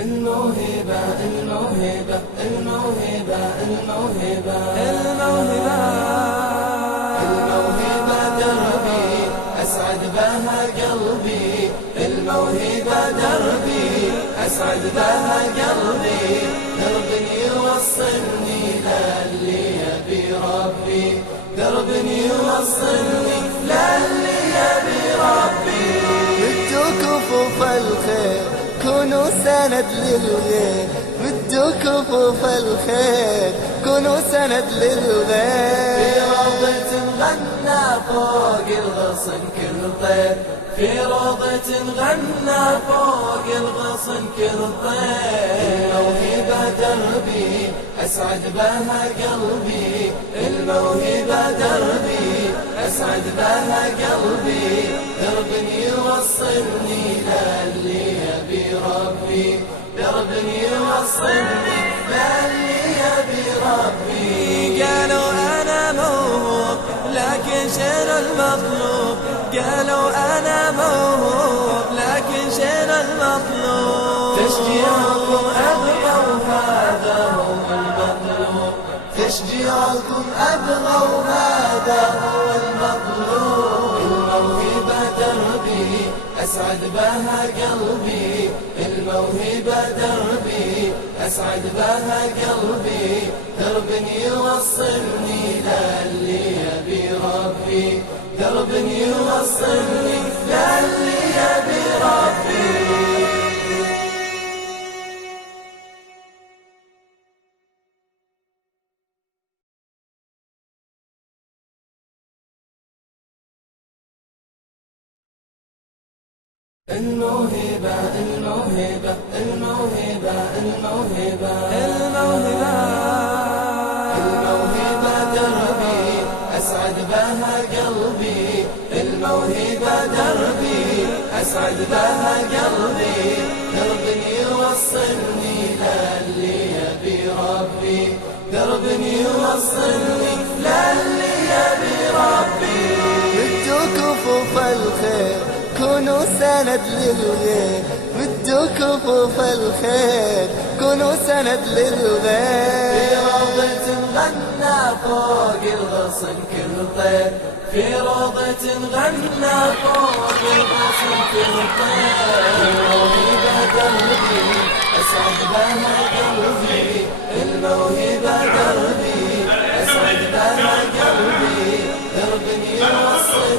الموهبة الموهبة الموهبة الموهبة الموهبة الموهبة دربي أسعد بها قلبي، الموهبة دربي أسعد بها قلبي، درب يوصلني للي يبي ربي، درب يوصلني للي يبي ربي. مدوا كفوف الخير كونوا سند للغير، مدوا كفوف الخير كونوا سند للغير. في روضة غنى فوق الغصن كل طير، في روضة غنى فوق الغصن كل طير. الموهبة دربي أسعد بها قلبي، الموهبة دربي أسعد بها قلبي، درب يوصلني للي يبي ربي، درب يوصلني للي يبي ربي. قالوا أنا موهوب لكن شنو المطلوب، قالوا أنا موهوب لكن شنو المطلوب. تشجيعكم أبغى وهذا هو المطلوب، تشجيعكم أبغى وهذا هو المطلوب. الموهبة دربي أسعد بها قلبي، الموهبة دربي أسعد بها قلبي، درب يوصلني للي يبي ربي، درب يوصلني للي يبي ربي. الموهبة الموهبة الموهبة الموهبة الموهبة الموهبة دربي أسعد بها قلبي، الموهبة دربي أسعد بها قلبي، درب يوصلني للي يبي ربي، درب يوصلني للي يبي ربي. مدوا كفوف الخير كونوا سند للغير، مدوا كفوف الخير كونوا سند للغير. في روضة غنى فوق الغصن كل طير، في روضة غنى فوق الغصن كل طير. الموهبة دربي أسعد بها قلبي، الموهبة دربي أسعد بها قلبي، درب يوصل